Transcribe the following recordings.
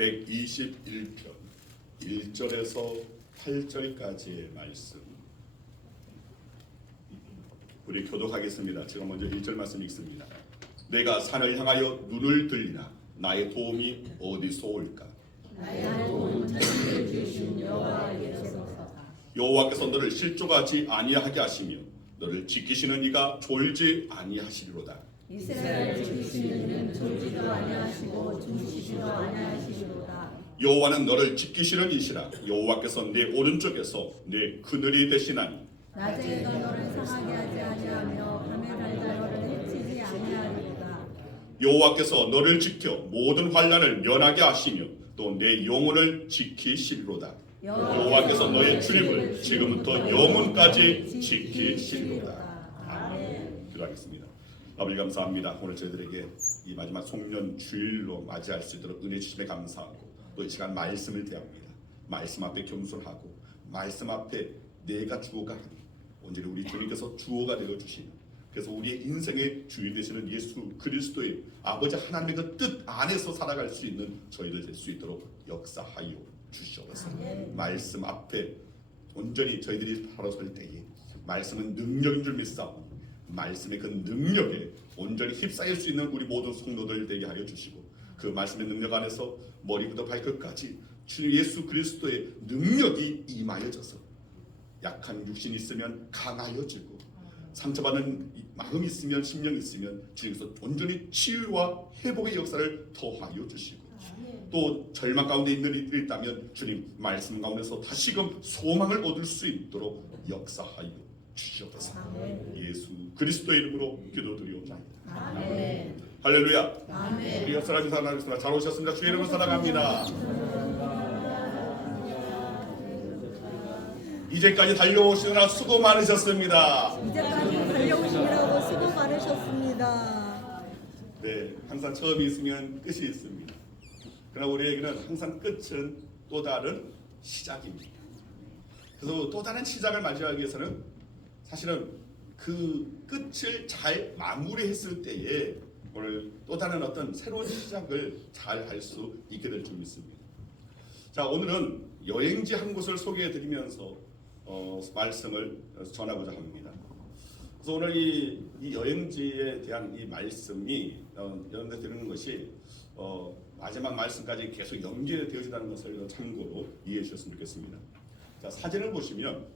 121편 1절에서 8절까지의 말씀 우리 교독하겠습니다. 제가 먼저 1절 말씀 읽습니다. 내가 산을 향하여 눈을 들리나 나의 도움이 어디서 올까? 나의 도움은 천지를 지으신 여호와께로소서. 여호와께서 너를 실족하지 아니하게 하시며 너를 지키시는 이가 졸지 아니하시리로다. 이스라엘을 지키시는 이는 졸지도 아니하시고 주무시지도 아니하시리로다. 여호와는 너를 지키시는 이시라. 여호와께서 내 오른쪽에서 내 그늘이 되시나니 낮에도 너를 상하게 하지 아니하며 밤에 달다 너를 해치지 아니하리로다. 여호와께서 너를 지켜 모든 환난을 면하게 하시며 또 내 영혼을 지키시리로다. 여호와께서 너의 출입을 지금부터 영혼까지 지키시리로다. 아멘. 기도하겠습니다. 아버지 감사합니다. 오늘 저희들에게 이 마지막 송년 주일로 맞이할 수 있도록 은혜 주심에 감사하고 또 이 시간 말씀을 대합니다. 말씀 앞에 겸손하고 말씀 앞에 내가 주어가 아닌 온전히 우리 주님께서 주어가 되어 주시는 그래서 우리의 인생의 주인 되시는 예수 그리스도의 아버지 하나님의 그 뜻 안에서 살아갈 수 있는 저희들 될 수 있도록 역사하여 주시옵소서. 말씀 앞에 온전히 저희들이 바로 설 때에 말씀은 능력인 줄 믿사오니 말씀의 그 능력에 온전히 휩싸일 수 있는 우리 모든 성도들 되게 하여 주시고 그 말씀의 능력 안에서 머리부터 발끝까지 주님 예수 그리스도의 능력이 임하여져서 약한 육신이 있으면 강하여지고 상처받는 마음이 있으면 심령이 있으면 주님께서 온전히 치유와 회복의 역사를 더하여 주시고 또 절망 가운데 있는 이들이 있다면 주님 말씀 가운데서 다시금 소망을 얻을 수 있도록 역사하여 주시옵소서. 예수 그리스도의 이름으로 기도드리옵나이다. 아멘. 할렐루야. 아멘. 우리 옆사람이 사랑하겠습니다. 잘 오셨습니다. 주의 이름을 사랑합니다. 이제까지 달려오시느라 수고 많으셨습니다. 이제까지 달려오시느라고 수고 많으셨습니다. 네, 항상 처음이 있으면 끝이 있습니다. 그러나 우리에게는 항상 끝은 또 다른 시작입니다. 그래서 또 다른 시작을 맞이하기 위해서는 사실은 그 끝을 잘 마무리했을 때에 오늘 또 다른 어떤 새로운 시작을 잘 할 수 있게 될 줄 믿습니다. 자, 오늘은 여행지 한 곳을 소개해드리면서 말씀을 전하고자 합니다. 그래서 오늘 이 여행지에 대한 이 말씀이 연대되는 것이 마지막 말씀까지 계속 연계되어진다는 것을 참고로 이해해 주셨으면 좋겠습니다. 자, 사진을 보시면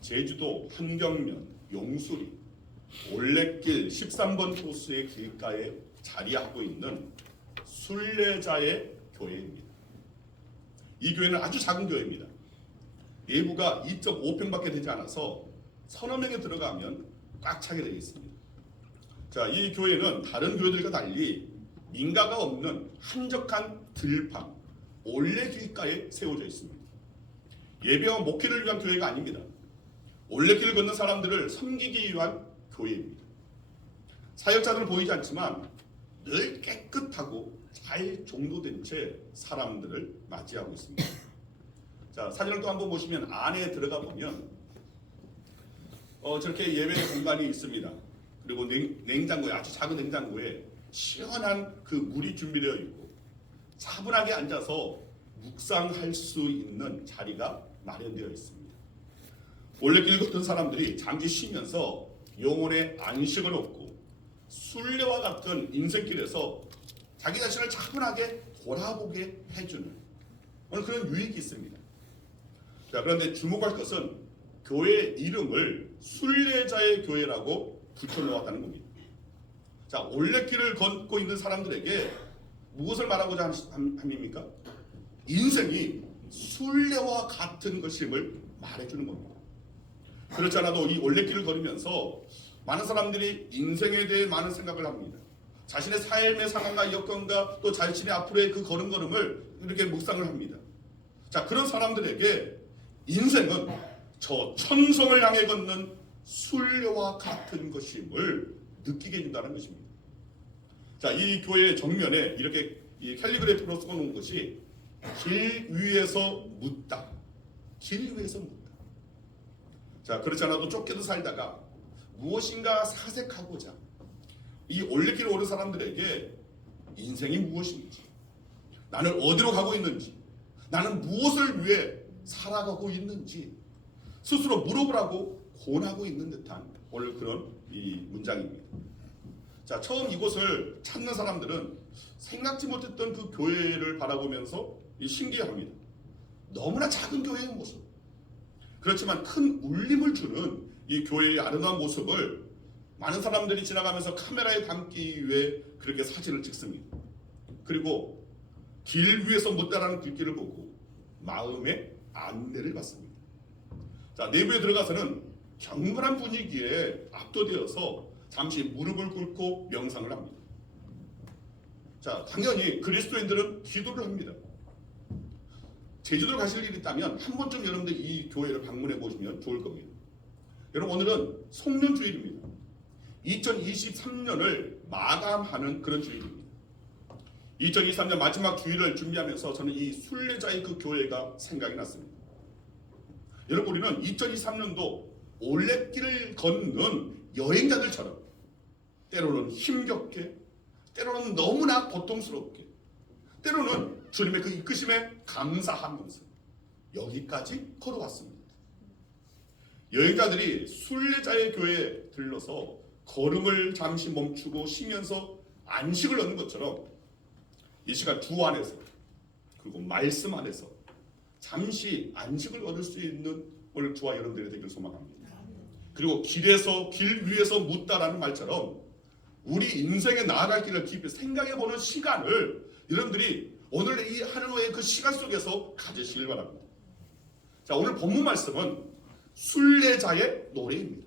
제주도 한경면 용수리 올레길 13번 코스의 길가에 자리하고 있는 순례자의 교회입니다. 이 교회는 아주 작은 교회입니다. 내부가 2.5평밖에 되지 않아서 서너 명이 들어가면 꽉 차게 되어 있습니다. 자, 이 교회는 다른 교회들과 달리 민가가 없는 한적한 들판 올레길가에 세워져 있습니다. 예배와 목회를 위한 교회가 아닙니다. 올레길을 걷는 사람들을 섬기기 위한 교회입니다. 사역자들은 보이지 않지만 늘 깨끗하고 잘 정도된 채 사람들을 맞이하고 있습니다. 자, 사진을 또 한번 보시면 안에 들어가 보면 저렇게 예배 공간이 있습니다. 그리고 냉장고에 아주 작은 냉장고에 시원한 그 물이 준비되어 있고 차분하게 앉아서 묵상할 수 있는 자리가 마련되어 있습니다. 올레길 걷던 사람들이 잠시 쉬면서 영혼의 안식을 얻고 순례와 같은 인생길에서 자기 자신을 차분하게 돌아보게 해주는 오늘 그런 유익이 있습니다. 자, 그런데 주목할 것은 교회 이름을 순례자의 교회라고 붙여놓았다는 겁니다. 자, 올레길을 걷고 있는 사람들에게 무엇을 말하고자 함입니까? 인생이 순례와 같은 것임을 말해주는 겁니다. 그렇지 않아도 이 올레길을 걸으면서 많은 사람들이 인생에 대해 많은 생각을 합니다. 자신의 삶의 상황과 여건과 또 자신의 앞으로의 그 걸음걸음을 이렇게 묵상을 합니다. 자, 그런 사람들에게 인생은 저 천성을 향해 걷는 순례와 같은 것임을 느끼게 해준다는 것입니다. 자, 이 교회의 정면에 이렇게 이 캘리그래피로 써놓은 것이 길 위에서 묻다. 길 위에서 묻다. 자, 그렇지 않아도 쫓겨도 살다가 무엇인가 사색하고자 이 올레길을 오른 사람들에게 인생이 무엇인지 나는 어디로 가고 있는지, 나는 무엇을 위해 살아가고 있는지 스스로 물어보라고 권하고 있는 듯한 오늘 그런 이 문장입니다. 자, 처음 이곳을 찾는 사람들은 생각지 못했던 그 교회를 바라보면서 신기해합니다. 너무나 작은 교회의 모습, 그렇지만 큰 울림을 주는 이 교회의 아름다운 모습을 많은 사람들이 지나가면서 카메라에 담기 위해 그렇게 사진을 찍습니다. 그리고 길 위에서 못 따라가는 불길을 보고 마음의 안내를 받습니다. 자, 내부에 들어가서는 경건한 분위기에 압도되어서 잠시 무릎을 꿇고 명상을 합니다. 자, 당연히 그리스도인들은 기도를 합니다. 제주도 가실 일이 있다면 한 번쯤 여러분들 이 교회를 방문해 보시면 좋을 겁니다. 여러분, 오늘은 송년주일입니다. 2023년을 마감하는 그런 주일입니다. 2023년 마지막 주일을 준비하면서 저는 이 순례자의 그 교회가 생각이 났습니다. 여러분, 우리는 2023년도 올레길을 걷는 여행자들처럼 때로는 힘겹게, 때로는 너무나 고통스럽게, 때로는 주님의 그 이끄심에 감사하면서 여기까지 걸어왔습니다. 여행자들이 순례자의 교회에 들러서 걸음을 잠시 멈추고 쉬면서 안식을 얻는 것처럼 이 시간 주 안에서 그리고 말씀 안에서 잠시 안식을 얻을 수 있는 오늘 저와 여러분들이 되길 소망합니다. 그리고 길에서 길 위에서 묻다라는 말처럼 우리 인생에 나아갈 길을 깊이 생각해보는 시간을 여러분들이 오늘 이 하루의 그 시간 속에서 가지시길 바랍니다. 자, 오늘 본문 말씀은 순례자의 노래입니다.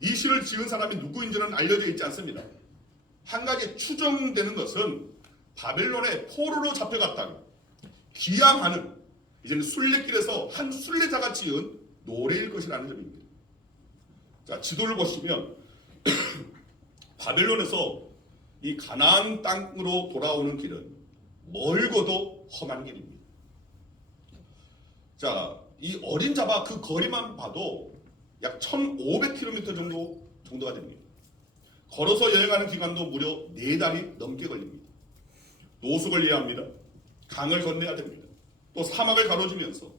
이 시를 지은 사람이 누구인지는 알려져 있지 않습니다. 한 가지 추정되는 것은 바벨론의 포로로 잡혀갔다가 귀향하는 이제는 순례길에서 한 순례자가 지은 노래일 것이라는 점입니다. 자, 지도를 보시면 바벨론에서 이 가나안 땅으로 돌아오는 길은 멀고도 험한 길입니다. 자, 이 어린 자바 그 거리만 봐도 약 1500km 정도가 됩니다. 걸어서 여행하는 기간도 무려 4달이 넘게 걸립니다. 노숙을 해야 합니다. 강을 건너야 됩니다. 또 사막을 가로지면서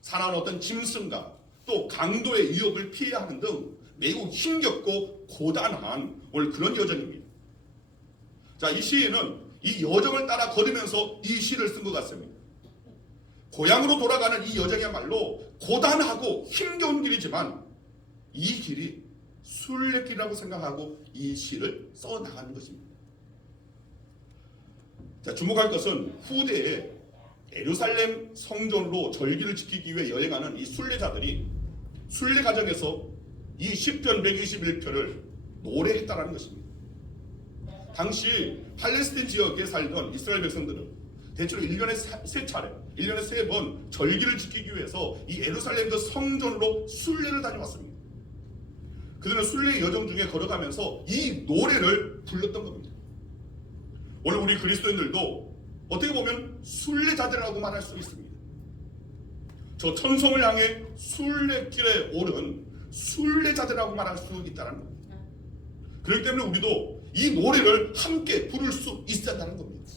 사나운 어떤 짐승과 또 강도의 위협을 피해야 하는 등 매우 힘겹고 고단한 오늘 그런 여정입니다. 자, 이 시인은 이 여정을 따라 걸으면서 이 시를 쓴 것 같습니다. 고향으로 돌아가는 이 여정이야말로 고단하고 힘겨운 길이지만 이 길이 순례길이라고 생각하고 이 시를 써나가는 것입니다. 자, 주목할 것은 후대에 예루살렘 성전으로 절기를 지키기 위해 여행하는 이 순례자들이 순례 과정에서 이 시편 121편을 노래했다는 것입니다. 당시 팔레스틴 지역에 살던 이스라엘 백성들은 대체로 1년에 3차례, 1년에 3번 절기를 지키기 위해서 이 예루살렘 그 성전으로 순례를 다녀왔습니다. 그들은 순례 여정 중에 걸어가면서 이 노래를 불렀던 겁니다. 오늘 우리 그리스도인들도 어떻게 보면 순례자들이라고 말할 수 있습니다. 저 천성을 향해 순례길에 오른 순례자들이라고 말할 수 있다는 겁니다. 그렇기 때문에 우리도 이 노래를 함께 부를 수 있어야 한다는 겁니다.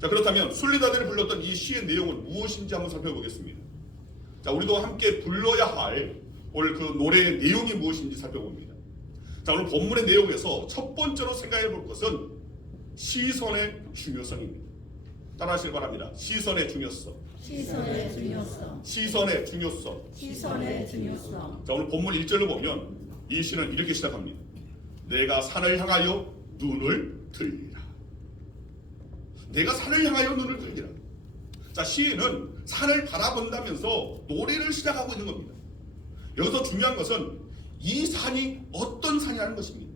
자, 그렇다면 순례자들이 불렀던 이 시의 내용은 무엇인지 한번 살펴보겠습니다. 자, 우리도 함께 불러야 할 오늘 그 노래의 내용이 무엇인지 살펴봅니다. 자, 오늘 본문의 내용에서 첫 번째로 생각해 볼 것은 시선의 중요성입니다. 따라하시기 바랍니다. 시선의 중요성. 시선의 중요성. 시선의 중요성. 시선의 중요성. 자, 오늘 본문 1절을 보면 이 시는 이렇게 시작합니다. 내가 산을 향하여 눈을 들리라. 내가 산을 향하여 눈을 들리라. 자, 시인은 산을 바라본다면서 노래를 시작하고 있는 겁니다. 여기서 중요한 것은 이 산이 어떤 산이라는 것입니다.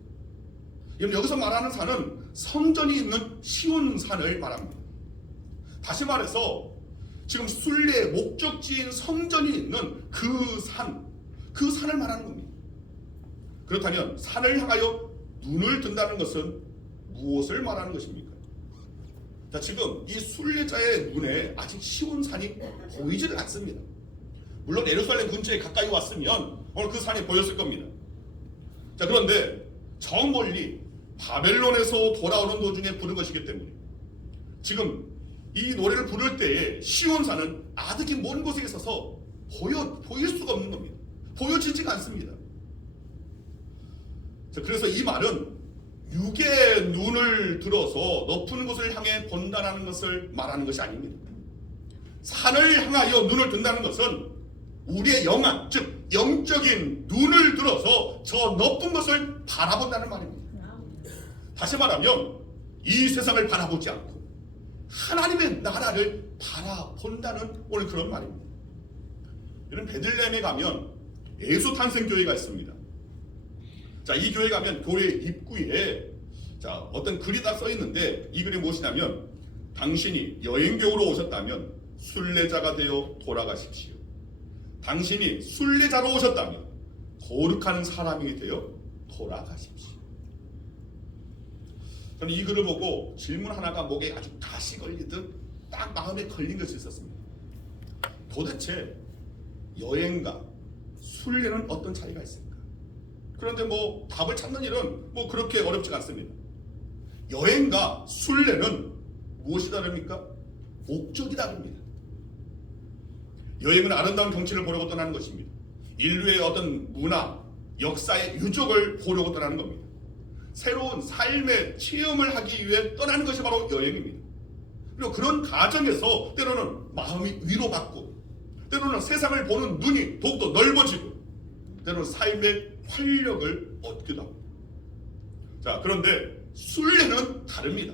여기서 말하는 산은 성전이 있는 시온산을 말합니다. 다시 말해서 지금 순례의 목적지인 성전이 있는 그 산을 말하는 겁니다. 그렇다면 산을 향하여 눈을 든다는 것은 무엇을 말하는 것입니까? 자, 지금 이 순례자의 눈에 아직 시온산이 보이지를 않습니다. 물론 예루살렘 근처에 가까이 왔으면 오늘 그 산이 보였을 겁니다. 자, 그런데 저 멀리 바벨론에서 돌아오는 도중에 부른 것이기 때문에 지금 이 노래를 부를 때에 시온산은 아득히 먼 곳에 있어서 보일 수가 없는 겁니다. 보여지지가 않습니다. 자, 그래서 이 말은 육의 눈을 들어서 높은 곳을 향해 본다는 것을 말하는 것이 아닙니다. 산을 향하여 눈을 든다는 것은 우리의 영안, 즉 영적인 눈을 들어서 저 높은 것을 바라본다는 말입니다. 다시 말하면 이 세상을 바라보지 않고 하나님의 나라를 바라본다는 오늘 그런 말입니다. 이런 베들레헴에 가면 예수 탄생 교회가 있습니다. 자, 이 교회 가면 교회 입구에 자, 어떤 글이 다 써 있는데 이 글이 무엇이냐면 당신이 여행객으로 오셨다면 순례자가 되어 돌아가십시오. 당신이 순례자로 오셨다면 거룩한 사람이 되어 돌아가십시오. 저는 이 글을 보고 질문 하나가 목에 아주 가시 걸리듯 딱 마음에 걸린 것이 있었습니다. 도대체 여행과 순례는 어떤 차이가 있습니까? 그런데 뭐 답을 찾는 일은 뭐 그렇게 어렵지가 않습니다. 여행과 순례는 무엇이 다릅니까? 목적이 다릅니다. 여행은 아름다운 경치를 보려고 떠나는 것입니다. 인류의 어떤 문화, 역사의 유적을 보려고 떠나는 겁니다. 새로운 삶의 체험을 하기 위해 떠나는 것이 바로 여행입니다. 그리고 그런 과정에서 때로는 마음이 위로받고 때로는 세상을 보는 눈이 더욱더 넓어지고 때로는 삶의 활력을 얻기도 합니다. 자, 그런데 순례는 다릅니다.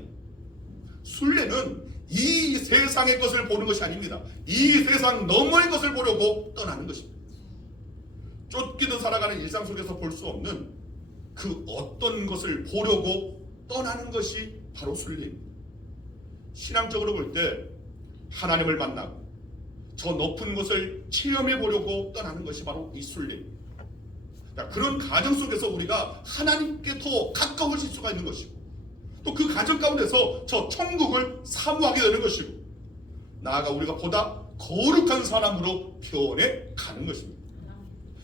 순례는 이 세상의 것을 보는 것이 아닙니다. 이 세상 너머의 것을 보려고 떠나는 것입니다. 쫓기듯 살아가는 일상 속에서 볼 수 없는 그 어떤 것을 보려고 떠나는 것이 바로 순례입니다. 신앙적으로 볼 때 하나님을 만나고 저 높은 것을 체험해 보려고 떠나는 것이 바로 이 순례입니다. 그런 과정 속에서 우리가 하나님께 더 가까워질 수가 있는 것이고 또 그 과정 가운데서 저 천국을 사모하게 되는 것이고 나아가 우리가 보다 거룩한 사람으로 변해 가는 것입니다.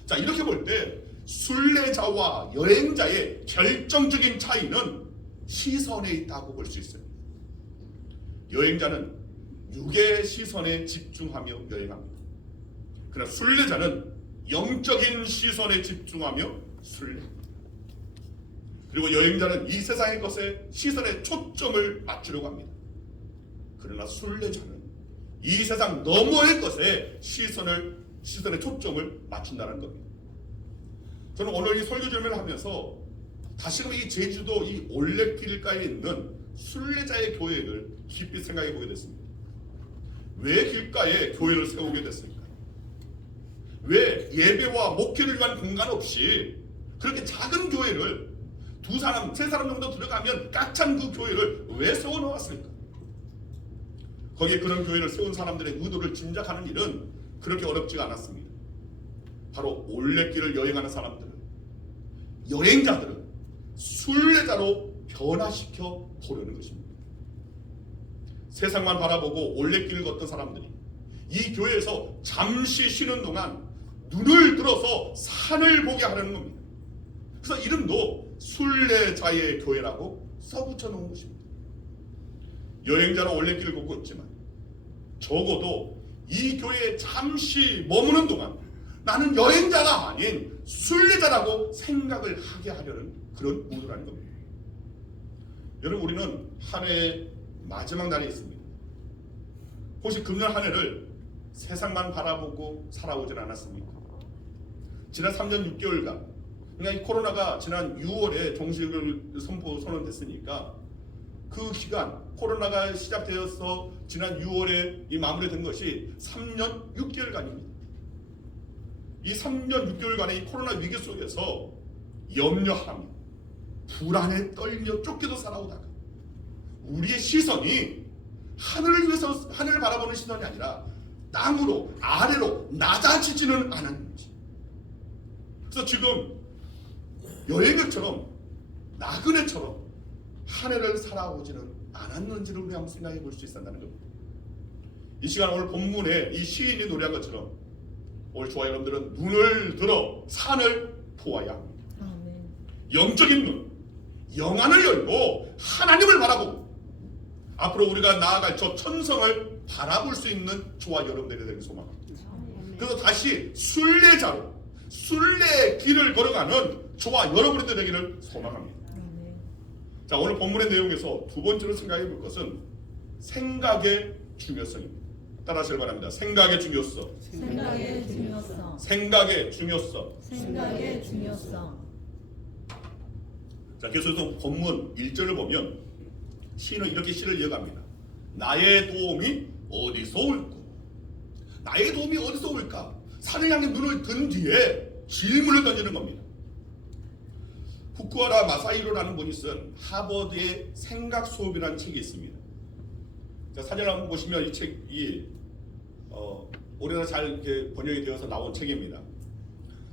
자, 이렇게 볼 때 순례자와 여행자의 결정적인 차이는 시선에 있다고 볼 수 있습니다. 여행자는 육의 시선에 집중하며 여행합니다. 그러나 순례자는 영적인 시선에 집중하며 순례합니다. 그리고 여행자는 이 세상의 것에 시선에 초점을 맞추려고 합니다. 그러나 순례자는 이 세상 너머의 것에 시선의 초점을 맞춘다는 겁니다. 저는 오늘 이 설교 준비를 하면서 다시금 이 제주도 이 올레길가에 있는 순례자의 교회를 깊이 생각해 보게 됐습니다. 왜 길가에 교회를 세우게 됐습니까? 왜 예배와 목회를 위한 공간 없이 그렇게 작은 교회를 두 사람, 세 사람 정도 들어가면 꽉 찬 그 교회를 왜 세워 놓았습니까? 거기에 그런 교회를 세운 사람들의 의도를 짐작하는 일은 그렇게 어렵지가 않았습니다. 바로 올레길을 여행하는 사람들은, 여행자들은 순례자로 변화시켜 보려는 것입니다. 세상만 바라보고 올레길을 걷던 사람들이 이 교회에서 잠시 쉬는 동안 눈을 들어서 산을 보게 하려는 겁니다. 그래서 이름도 순례자의 교회라고 써붙여 놓은 것입니다. 여행자로 올레길을 걷고 있지만 적어도 이 교회에 잠시 머무는 동안 나는 여행자가 아닌 순례자라고 생각을 하게 하려는 그런 의도라는 겁니다. 여러분, 우리는 한 해의 마지막 날이 있습니다. 혹시 금년 한 해를 세상만 바라보고 살아오진 않았습니까? 지난 3년 6개월간, 그러니까 이 코로나가 지난 6월에 종식을 선언됐으니까 그 기간, 코로나가 시작되어서 지난 6월에 이 마무리된 것이 3년 6개월간입니다. 이 3년 6개월간의 이 코로나 위기 속에서 염려하며 불안에 떨며 쫓겨도 살아오다가 우리의 시선이 하늘을 위해서 하늘을 바라보는 시선이 아니라 땅으로 아래로 낮아지지는 않았는지, 그래서 지금 여행객처럼 나그네처럼 한 해를 살아오지는 않았는지를 우리 한번 생각해 볼 수 있었다는 겁니다. 이 시간 오늘 본문에 이 시인이 노래한 것처럼 오늘 저와 여러분들은 눈을 들어 산을 보아야 합니다. 영적인 눈, 영안을 열고 하나님을 바라보고 앞으로 우리가 나아갈 저 천성을 바라볼 수 있는 저와 여러분들이 되는 소망입니다. 그래서 다시 순례자로 순례의 길을 걸어가는 저와 여러분들이 되기를 소망합니다. 자, 오늘 본문의 내용에서 두 번째로 생각해 볼 것은 생각의 중요성입니다. 따라하시길 바랍니다. 생각의 중요성. 생각의 중요성. 생각의 중요성. 생각의 중요성. 자, 계속해서 본문 1절을 보면 시인은 이렇게 시를 이어갑니다. 나의 도움이 어디서 올꼬? 나의 도움이 어디서 올까? 산을 향해 눈을 든 뒤에 질문을 던지는 겁니다. 후쿠하라 마사히로라는 분이 쓴 하버드의 생각 수업이라는 책이 있습니다. 자, 사진을 한번 보시면 이 책이 우리나라 잘 이렇게 번역이 되어서 나온 책입니다.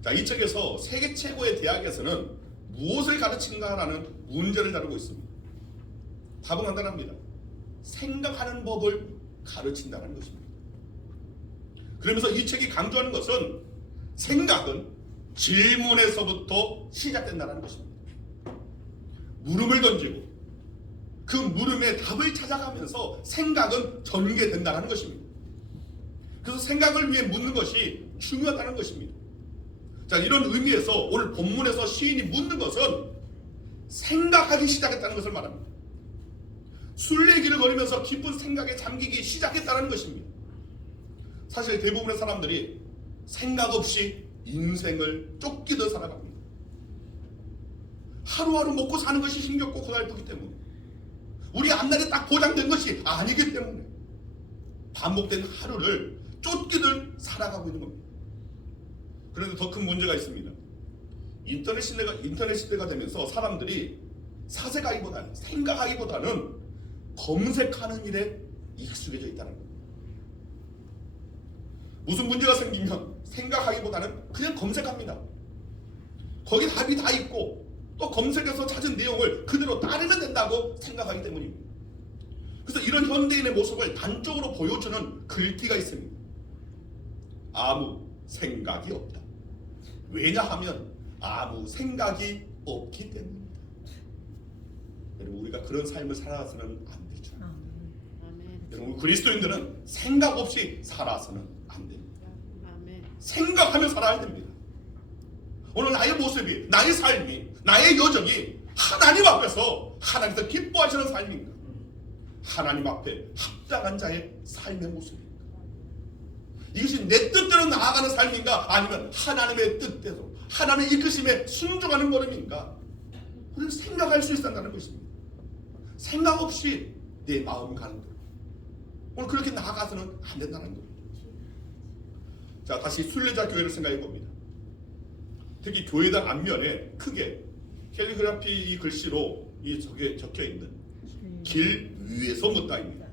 자, 이 책에서 세계 최고의 대학에서는 무엇을 가르치는가라는 문제를 다루고 있습니다. 답은 간단합니다. 생각하는 법을 가르친다는 것입니다. 그러면서 이 책이 강조하는 것은 생각은 질문에서부터 시작된다는 것입니다. 물음을 던지고 그 물음에 답을 찾아가면서 생각은 전개된다는 것입니다. 그래서 생각을 위해 묻는 것이 중요하다는 것입니다. 자, 이런 의미에서 오늘 본문에서 시인이 묻는 것은 생각하기 시작했다는 것을 말합니다. 순례길을 걸으면서 깊은 생각에 잠기기 시작했다는 것입니다. 사실 대부분의 사람들이 생각 없이 인생을 쫓기듯 살아갑니다. 하루하루 먹고 사는 것이 힘겹고 고달프기 때문에, 우리 앞날에 딱 보장된 것이 아니기 때문에 반복된 하루를 쫓기듯 살아가고 있는 겁니다. 그런데 더 큰 문제가 있습니다. 인터넷 시대가 되면서 사람들이 사색하기보다는, 생각하기보다는 검색하는 일에 익숙해져 있다는 겁니다. 무슨 문제가 생기면 생각하기보다는 그냥 검색합니다. 거기 답이 다 있고 또 검색해서 찾은 내용을 그대로 따르면 된다고 생각하기 때문입니다. 그래서 이런 현대인의 모습을 단적으로 보여주는 글귀가 있습니다. 아무 생각이 없다. 왜냐하면 아무 생각이 없기 때문입니다. 여러분, 우리가 그런 삶을 살아서는 안 되죠. 여러분, 그리스도인들은 생각 없이 살아서는 안 됩니다. 생각하며 살아야 됩니다. 오늘 나의 모습이, 나의 삶이, 나의 여정이 하나님 앞에서 하나님께서 기뻐하시는 삶인가? 하나님 앞에 합당한 자의 삶의 모습인가? 이것이 내 뜻대로 나아가는 삶인가? 아니면 하나님의 뜻대로, 하나님의 이끄심에 순종하는 걸음인가? 우리는 생각할 수 있어야 한다는 것입니다. 생각 없이 내 마음 가는 것, 오늘 그렇게 나아가서는 안 된다는 겁니다. 자, 다시 순례자 교회를 생각해 봅니다. 특히 교회당 앞면에 크게 캘리그라피 이 글씨로 저게 적혀 있는 길 위에서 묻다입니다.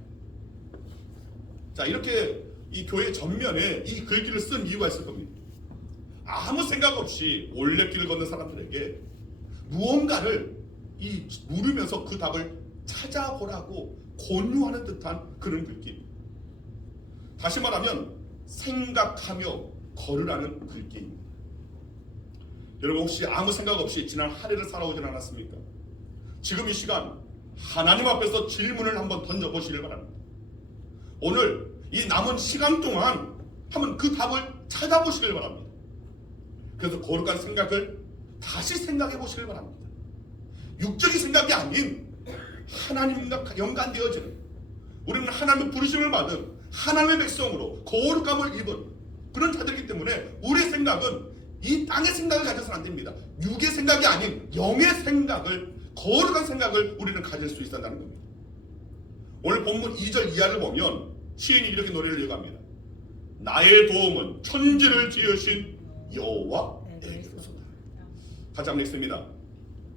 자, 이렇게 이 교회 전면에 이 글귀를 쓴 이유가 있을 겁니다. 아무 생각 없이 올레길을 걷는 사람들에게 무언가를 물으면서 그 답을 찾아보라고 권유하는 듯한 그런 글귀입니다. 다시 말하면 생각하며 걸으라는 글귀입니다. 여러분, 혹시 아무 생각 없이 지난 한 해를 살아오진 않았습니까? 지금 이 시간 하나님 앞에서 질문을 한번 던져보시길 바랍니다. 오늘 이 남은 시간 동안 한번 그 답을 찾아보시길 바랍니다. 그래서 거룩한 생각을 다시 생각해 보시길 바랍니다. 육적인 생각이 아닌 하나님과 연관되어지는, 우리는 하나님의 부르심을 받은 하나님의 백성으로 거룩함을 입은 그런 자들이기 때문에 우리의 생각은 이 땅의 생각을 가져서는 안 됩니다. 육의 생각이 아닌 영의 생각을, 거룩한 생각을 우리는 가질 수 있어야 한다는 겁니다. 오늘 본문 2절 이하를 보면 시인이 이렇게 노래를 이어갑니다. 나의 도움은 천지를 지으신 여호와에게로소다. 같이 한번 읽습니다.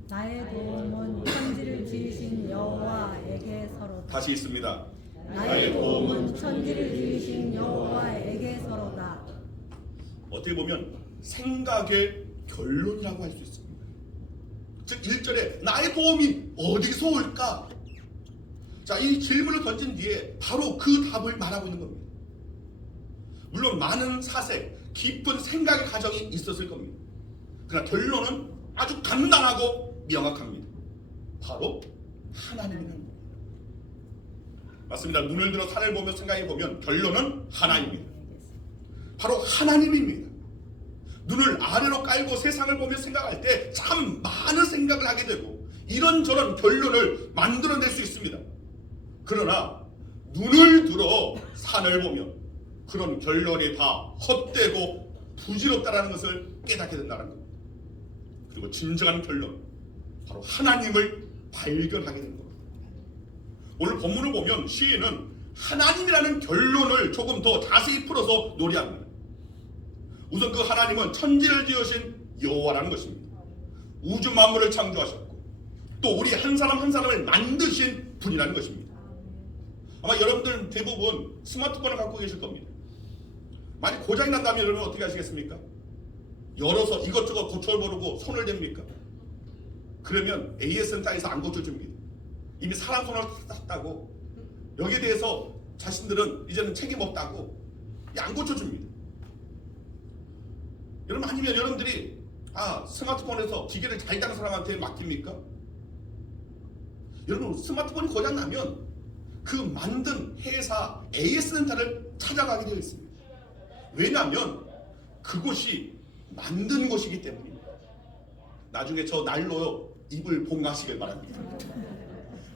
나의 도움은 천지를 지으신 여호와에게서로다. 다시 있습니다. 나의 도움은 천지를 지으신 여호와에게서로다. 어떻게 보면 생각의 결론이라고 할 수 있습니다. 즉 1절에 나의 도움이 어디서 올까? 자, 이 질문을 던진 뒤에 바로 그 답을 말하고 있는 겁니다. 물론 많은 사색, 깊은 생각의 과정이 있었을 겁니다. 그러나 결론은 아주 간단하고 명확합니다. 바로 하나님이라는 겁니다. 맞습니다. 눈을 들어 산을 보며 생각해 보면 결론은 하나님입니다. 바로 하나님입니다. 눈을 아래로 깔고 세상을 보며 생각할 때 참 많은 생각을 하게 되고 이런저런 결론을 만들어낼 수 있습니다. 그러나 눈을 들어 산을 보면 그런 결론이 다 헛되고 부질없다는 것을 깨닫게 된다는 겁니다. 그리고 진정한 결론, 바로 하나님을 발견하게 된 겁니다. 오늘 본문을 보면 시인은 하나님이라는 결론을 조금 더 자세히 풀어서 노래합니다. 우선 그 하나님은 천지를 지으신 여호와라는 것입니다. 우주 만물을 창조하셨고 또 우리 한 사람 한 사람을 만드신 분이라는 것입니다. 아마 여러분들 대부분 스마트폰을 갖고 계실 겁니다. 만약 고장이 난다면 여러분 어떻게 하시겠습니까? 열어서 이것저것 고쳐보려고 손을 댑니까? 그러면 AS 센터에서 안 고쳐줍니다. 이미 사람 손을 탔다고, 여기에 대해서 자신들은 이제는 책임 없다고 안 고쳐줍니다. 여러분, 아니면 여러분들이 스마트폰에서 기계를 잘 다는 사람한테 맡깁니까? 여러분, 스마트폰이 고장나면 그 만든 회사 AS 센터를 찾아가게 되어 있습니다. 왜냐하면 그곳이 만든 곳이기 때문입니다. 나중에 저 날로 입을 봉하시길 바랍니다.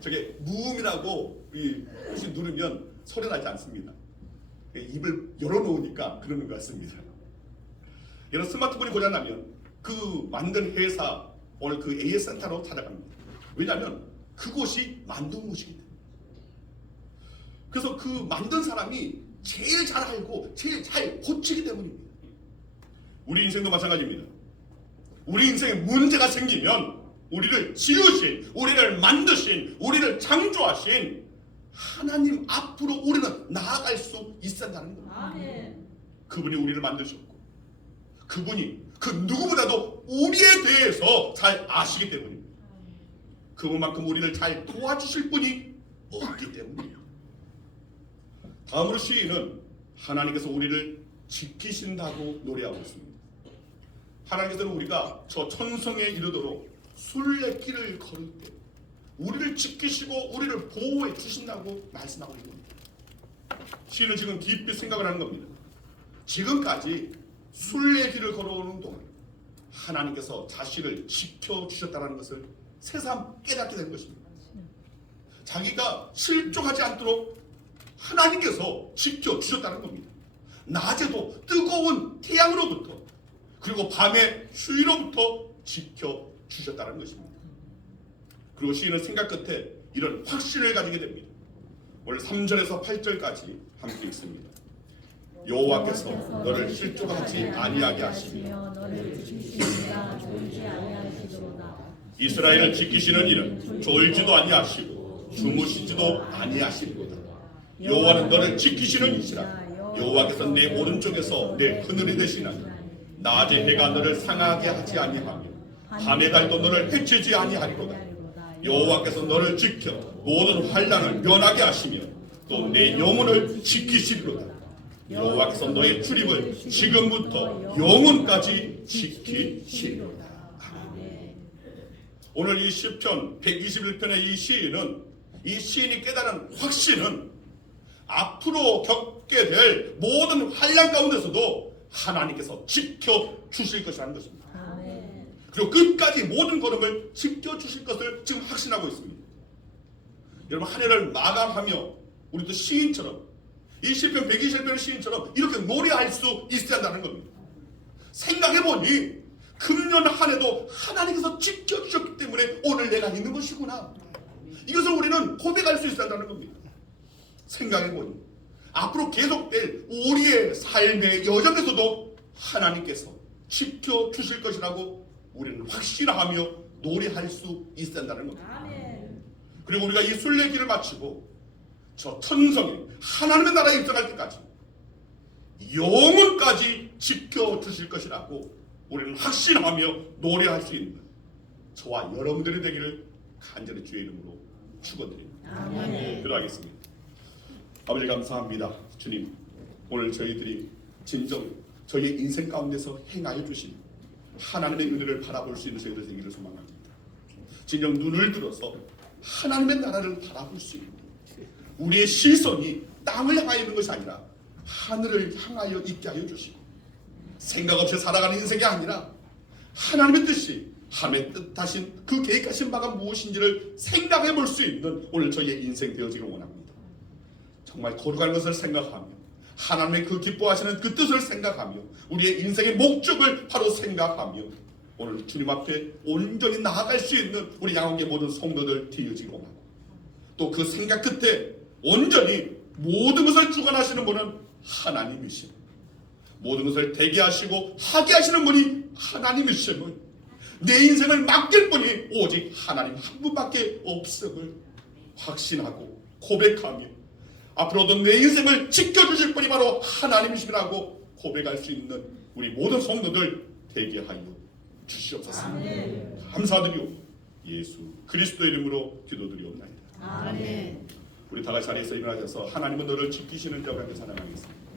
저게 무음이라고 혹시 누르면 소리 나지 않습니다. 입을 열어놓으니까 그러는 것 같습니다. 이런 스마트폰이 고장나면 그 만든 회사 오늘 그 AS 센터로 찾아갑니다. 왜냐하면 그곳이 만든 곳이기 때문에. 그래서 그 만든 사람이 제일 잘 알고 제일 잘 고치기 때문입니다. 우리 인생도 마찬가지입니다. 우리 인생에 문제가 생기면 우리를 지으신, 우리를 만드신, 우리를 창조하신 하나님 앞으로 우리는 나아갈 수 있었다는 겁니다. 아멘. 그분이 우리를 만드셨고 그분이 그 누구보다도 우리에 대해서 잘 아시기 때문입니다. 그분만큼 우리를 잘 도와주실 분이 없기 때문입니다. 다음으로 시인은 하나님께서 우리를 지키신다고 노래하고 있습니다. 하나님께서는 우리가 저 천성에 이르도록 순례길을 걸을 때 우리를 지키시고 우리를 보호해 주신다고 말씀하고 있습니다. 시인은 지금 깊이 생각을 하는 겁니다. 지금까지 순례길을 걸어오는 동안 하나님께서 자신을 지켜주셨다는 것을 새삼 깨닫게 된 것입니다. 자기가 실족하지 않도록 하나님께서 지켜주셨다는 겁니다. 낮에도 뜨거운 태양으로부터 그리고 밤에 추위로부터 지켜주셨다는 것입니다. 그리고 시인은 생각 끝에 이런 확신을 가지게 됩니다. 오늘 3절에서 8절까지 함께 읽습니다. 여호와께서 너를 실족하지 아니하게 하시며 너를 지키시니가 졸지 아니하시도다. 이스라엘을 지키시는 이는 졸지도 아니하시고 주무시지도 아니하시리로다. 여호와는 너를 지키시는 이시라. 여호와께서 내 오른쪽에서 내 그늘이 되시나니 낮에 해가 너를 상하게 하지 아니하며 밤의 달도 너를 해치지 아니하리로다. 여호와께서 너를 지켜 모든 환난을 면하게 하시며 또 내 영혼을 지키시리로다. 여호와께서 너의 출입을 지금부터 영원까지 지키시리로다. 오늘 이 시편 121편의 이 시인은, 이 시인이 깨달은 확신은 앞으로 겪게 될 모든 환난 가운데서도 하나님께서 지켜주실 것이라는 것입니다. 아멘. 그리고 끝까지 모든 걸음을 지켜주실 것을 지금 확신하고 있습니다. 여러분, 한 해를 마감하며 우리도 시인처럼, 이 시편 121편의 시인처럼 이렇게 노래할 수 있어야 한다는 겁니다. 생각해보니 금년 한 해도 하나님께서 지켜주셨기 때문에 오늘 내가 있는 것이구나. 이것을 우리는 고백할 수 있어야 한다는 겁니다. 생각해보니 앞으로 계속될 우리의 삶의 여정에서도 하나님께서 지켜주실 것이라고 우리는 확신하며 노래할 수 있어야 한다는 겁니다. 아멘. 그리고 우리가 이 순례길을 마치고 저 천성에 하나님의 나라에 입성할 때까지 영원까지 지켜주실 것이라고 우리는 확신하며 노래할 수 있는 저와 여러분들이 되기를 간절히 주의 이름으로 축원드립니다. 아멘. 기도하겠습니다. 아버지, 감사합니다. 주님, 오늘 저희들이 진정 저희의 인생 가운데서 행하여 주신 하나님의 은혜를 바라볼 수 있는 저희들 되기를 소망합니다. 진정 눈을 들어서 하나님의 나라를 바라볼 수 있는 우리의 시선이 땅을 향하여 있는 것이 아니라 하늘을 향하여 있게 하여 주시고, 생각 없이 살아가는 인생이 아니라 하나님의 뜻이, 하나님의 뜻하신 그 계획하신 바가 무엇인지를 생각해 볼 수 있는 오늘 저희의 인생 되어지길 원합니다. 정말 거룩한 것을 생각하며 하나님의 그 기뻐하시는 그 뜻을 생각하며 우리의 인생의 목적을 바로 생각하며 오늘 주님 앞에 온전히 나아갈 수 있는 우리 양홍의 모든 성도들 되어지길 원하고, 또 그 생각 끝에 온전히 모든 것을 주관하시는 분은 하나님이십니다. 모든 것을 되게 하시고 하게 하시는 분이 하나님이심을, 내 인생을 맡길 분이 오직 하나님 한 분밖에 없음을 확신하고 고백하며 앞으로도 내 인생을 지켜주실 분이 바로 하나님이시라고 고백할 수 있는 우리 모든 성도들 되게 하여 주시옵소서. 아멘. 감사드리오 예수 그리스도의 이름으로 기도드리옵나이다. 아멘. 우리 다 같이 자리에서 일어나셔서 하나님은 너를 지키시는 자가 되게 사랑하겠습니다.